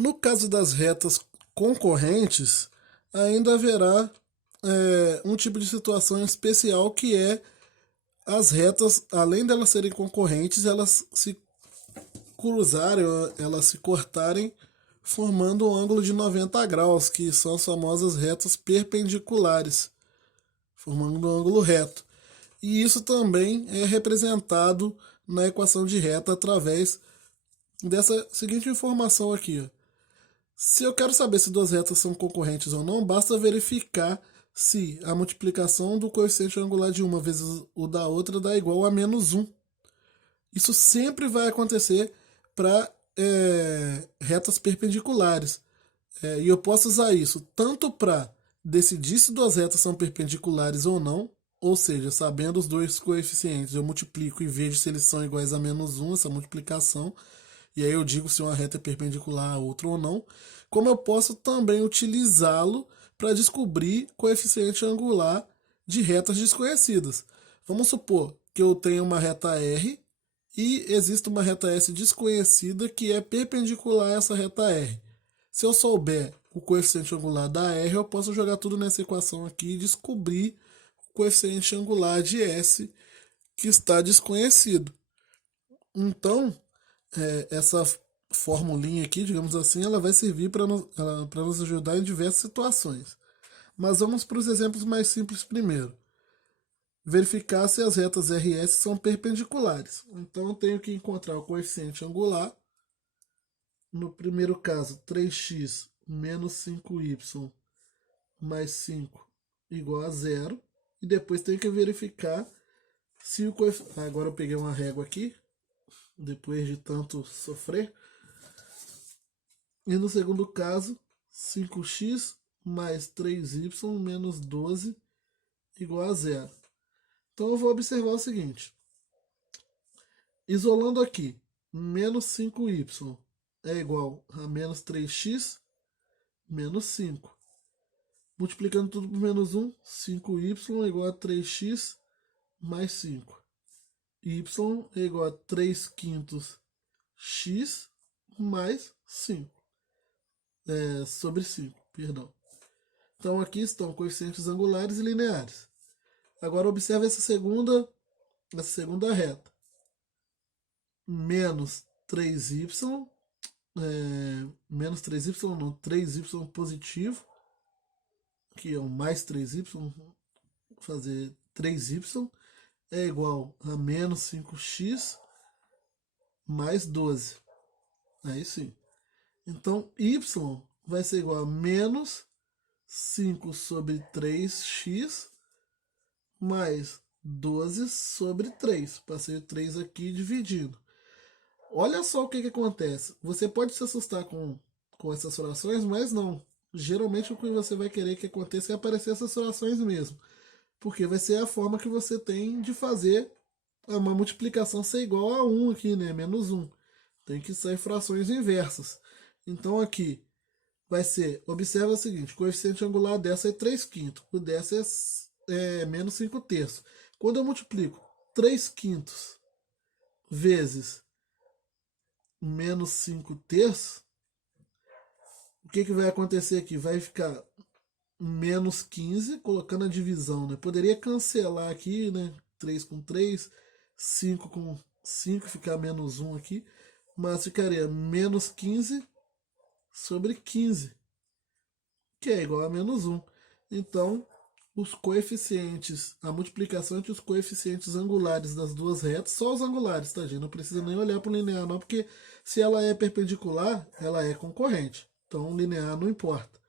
No caso das retas concorrentes, ainda haverá um tipo de situação especial que é as retas, além delas serem concorrentes, elas se cruzarem, elas se cortarem, formando um ângulo de 90 graus, que são as famosas retas perpendiculares, formando um ângulo reto. E isso também é representado na equação de reta através dessa seguinte informação aqui. Ó. Se eu quero saber se duas retas são concorrentes ou não, basta verificar se a multiplicação do coeficiente angular de uma vezes o da outra dá igual a menos 1. Isso sempre vai acontecer para retas perpendiculares. E eu posso usar isso tanto para decidir se duas retas são perpendiculares ou não, ou seja, sabendo os dois coeficientes, eu multiplico e vejo se eles são iguais a menos 1, essa multiplicação, e aí eu digo se uma reta é perpendicular a outra ou não, como eu posso também utilizá-lo para descobrir coeficiente angular de retas desconhecidas. Vamos supor que eu tenho uma reta R e existe uma reta S desconhecida que é perpendicular a essa reta R. Se eu souber o coeficiente angular da R, eu posso jogar tudo nessa equação aqui e descobrir o coeficiente angular de S que está desconhecido. Então, essa formulinha aqui, digamos assim, ela vai servir para nos ajudar em diversas situações. Mas vamos para os exemplos mais simples primeiro. Verificar se as retas RS são perpendiculares. Então eu tenho que encontrar o coeficiente angular. No primeiro caso, 3x menos 5y mais 5 igual a zero. E depois tenho que verificar se o coeficiente... Agora eu peguei uma régua aqui, depois de tanto sofrer. E no segundo caso, 5x mais 3y menos 12 igual a zero. Então eu vou observar o seguinte. Isolando aqui, menos 5y é igual a menos 3x menos 5. Multiplicando tudo por menos 1, 5y é igual a 3x mais 5. Y é igual a 3 quintos x mais 5. Sobre 5, perdão. Então aqui estão coeficientes angulares e lineares. Agora observe essa segunda reta. Menos 3y, menos 3y não, 3y positivo, que é o mais 3y, vou fazer 3y, é igual a menos 5x mais 12. Aí sim. Então, y vai ser igual a menos 5 sobre 3x mais 12 sobre 3. Passei o 3 aqui dividindo. Olha só o que acontece. Você pode se assustar com essas frações, mas não. Geralmente o que você vai querer que aconteça é aparecer essas frações mesmo. Porque vai ser a forma que você tem de fazer uma multiplicação ser igual a 1 aqui, né? Menos 1. Tem que sair frações inversas. Então aqui vai ser, observa o seguinte, o coeficiente angular dessa é 3 quintos, o dessa é menos 5 terços. Quando eu multiplico 3 quintos vezes menos 5 terços, o que vai acontecer aqui? Vai ficar menos 15, colocando a divisão, né? Poderia cancelar aqui, né? 3 com 3, 5 com 5, ficar menos 1 aqui, mas ficaria menos 15 sobre 15, que é igual a menos 1. Então, os coeficientes, a multiplicação entre os coeficientes angulares das duas retas, só os angulares, tá, gente? Não precisa nem olhar para o linear, não, porque se ela é perpendicular, ela é concorrente. Então, o linear não importa.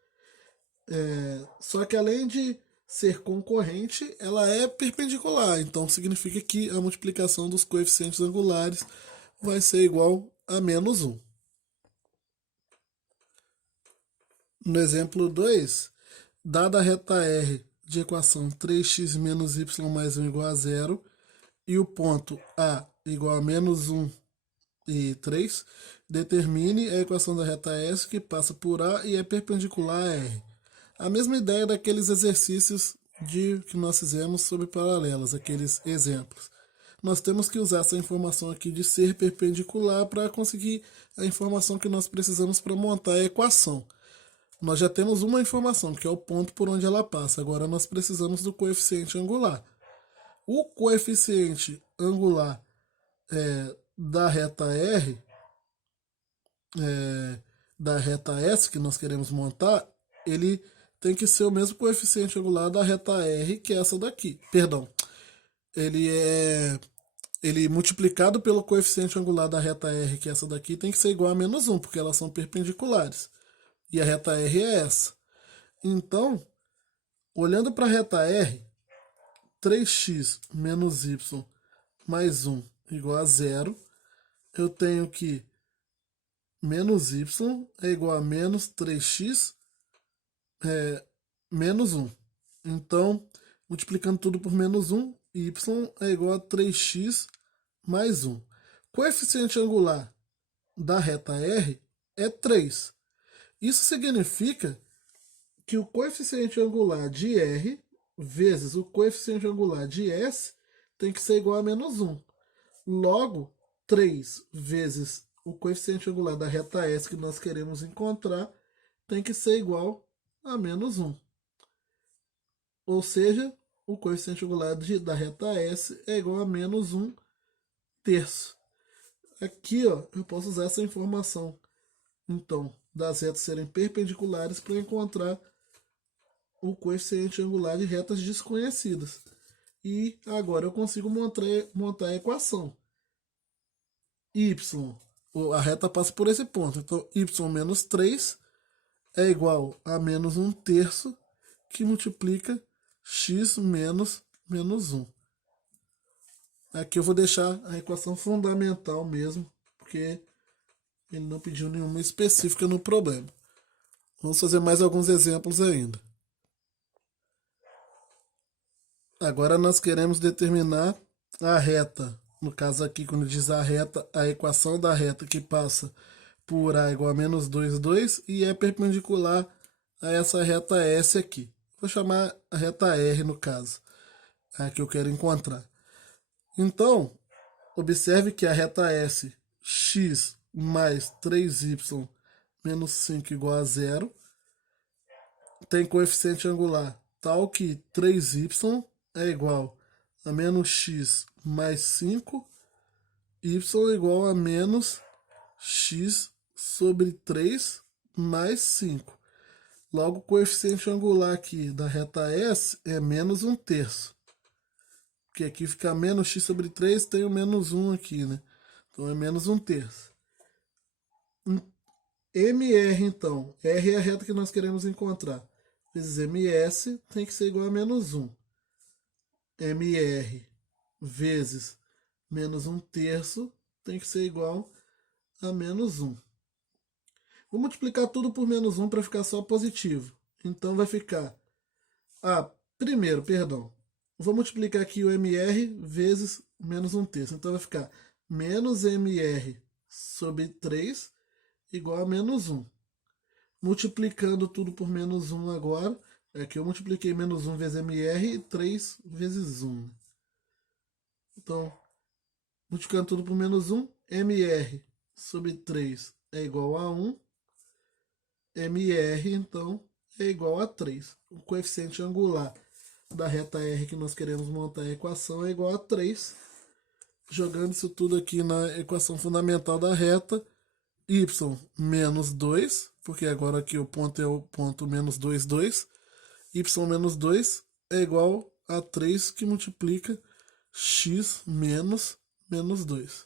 Só que além de ser concorrente, ela é perpendicular. Então, significa que a multiplicação dos coeficientes angulares vai ser igual a menos 1. No exemplo 2, dada a reta R de equação 3x menos y mais 1 igual a zero e o ponto A igual a menos 1 e 3, determine a equação da reta S que passa por A e é perpendicular a R. A mesma ideia daqueles exercícios que nós fizemos sobre paralelas, aqueles exemplos. nós temos que usar essa informação aqui de ser perpendicular para conseguir a informação que nós precisamos para montar a equação. Nós já temos uma informação, que é o ponto por onde ela passa. Agora nós precisamos do coeficiente angular. O coeficiente angular da reta R, da reta S que nós queremos montar, ele tem que ser o mesmo coeficiente angular da reta R, que é essa daqui. Perdão, ele multiplicado pelo coeficiente angular da reta R, que é essa daqui, tem que ser igual a menos 1, porque elas são perpendiculares. E a reta R é essa. Então, olhando para a reta R, 3x menos y mais 1 igual a 0, eu tenho que menos y é igual a menos 3x menos 1. Então, multiplicando tudo por menos 1, y é igual a 3x mais 1. Coeficiente angular da reta R é 3. Isso significa que o coeficiente angular de R vezes o coeficiente angular de S tem que ser igual a menos 1. Logo, 3 vezes o coeficiente angular da reta S que nós queremos encontrar tem que ser igual a menos 1. Ou seja, o coeficiente angular da reta S é igual a menos 1 terço. Aqui, ó, eu posso usar essa informação, então, das retas serem perpendiculares para encontrar o coeficiente angular de retas desconhecidas. E agora eu consigo montar a equação. Y, a reta passa por esse ponto, então y menos 3 é igual a menos 1 terço, que multiplica x menos 1. Aqui eu vou deixar a equação fundamental mesmo, porque ele não pediu nenhuma específica no problema. Vamos fazer mais alguns exemplos ainda. Agora nós queremos determinar a reta. No caso aqui, quando diz a reta, a equação da reta que passa por A igual a menos 2, 2 e é perpendicular a essa reta S aqui. Vou chamar a reta R no caso, a que eu quero encontrar. Então, observe que a reta S, x mais 3y menos 5 igual a 0, tem coeficiente angular tal que 3y é igual a menos x mais 5, y é igual a menos x sobre 3 mais 5. Logo, o coeficiente angular aqui da reta S é menos 1 terço. Porque aqui fica menos x sobre 3, tem o menos 1 aqui, né? Então é menos 1 terço. MR, então, R é a reta que nós queremos encontrar. Vezes MS tem que ser igual a menos 1. MR vezes menos 1 terço tem que ser igual a menos 1. Vou multiplicar tudo por menos 1 para ficar só positivo. Então vai ficar... primeiro, perdão. Vou multiplicar aqui o MR vezes menos 1 terço. Então vai ficar menos MR sobre 3 igual a menos 1. Multiplicando tudo por menos 1 agora. Aqui eu multipliquei menos 1 vezes MR e 3 vezes 1. Então, multiplicando tudo por menos 1, MR sobre 3 é igual a 1. MR, então, é igual a 3. O coeficiente angular da reta R que nós queremos montar a equação é igual a 3. Jogando isso tudo aqui na equação fundamental da reta, y menos 2, porque agora aqui o ponto é o ponto menos 2, 2. Y menos 2 é igual a 3, que multiplica x menos 2.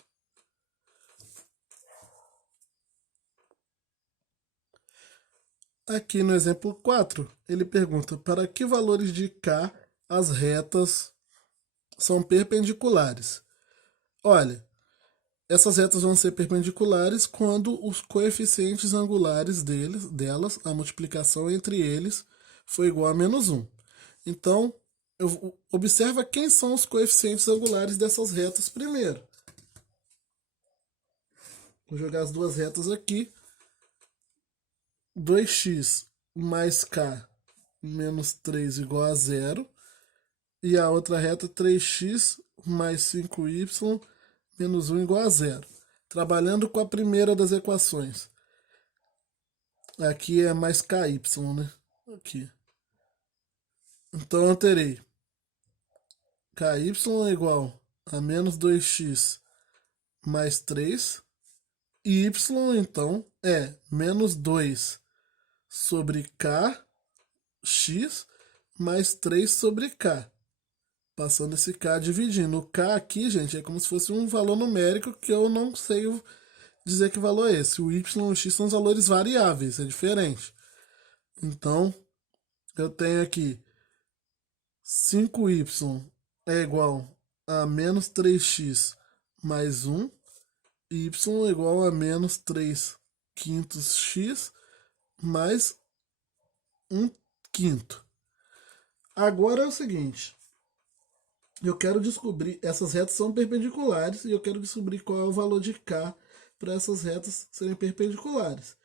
Aqui no exemplo 4, ele pergunta para que valores de K as retas são perpendiculares. Olha, essas retas vão ser perpendiculares quando os coeficientes angulares delas, a multiplicação entre eles, for igual a menos 1. Então, observa quem são os coeficientes angulares dessas retas primeiro. Vou jogar as duas retas aqui. 2x mais k menos 3 igual a 0. E a outra reta 3x mais 5y menos 1 igual a zero. Trabalhando com a primeira das equações. Aqui é mais ky, né? Aqui. Então eu terei ky é igual a menos 2x mais 3. E y, então, é menos 2 sobre kx mais 3 sobre k. Passando esse k dividindo. O k aqui, gente, é como se fosse um valor numérico que eu não sei dizer que valor é esse. O y e o x são os valores variáveis, é diferente. Então, eu tenho aqui 5y é igual a menos 3x mais 1. Y é igual a menos 3 quintos x mais 1 quinto. Agora é o seguinte. Eu quero descobrir, essas retas são perpendiculares e eu quero descobrir qual é o valor de k para essas retas serem perpendiculares.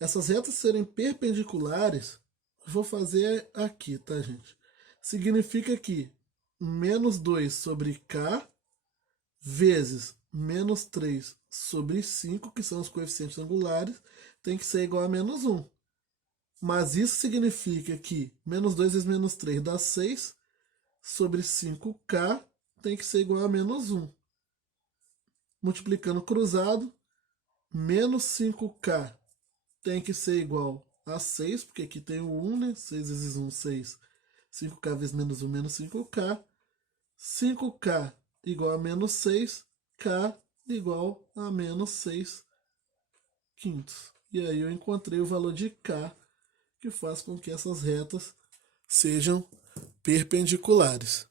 Essas retas serem perpendiculares, eu vou fazer aqui, tá, gente? Significa que menos 2 sobre k vezes menos 3 sobre 5, que são os coeficientes angulares, tem que ser igual a menos 1. Mas isso significa que menos 2 vezes menos 3 dá 6, sobre 5k tem que ser igual a menos 1. Multiplicando cruzado, menos 5k tem que ser igual a 6, porque aqui tem o 1, né? 6 vezes 1, 6. 5k vezes menos 1, menos 5k. 5k igual a menos 6, k igual a menos 6 quintos. E aí eu encontrei o valor de k, que faz com que essas retas sejam perpendiculares.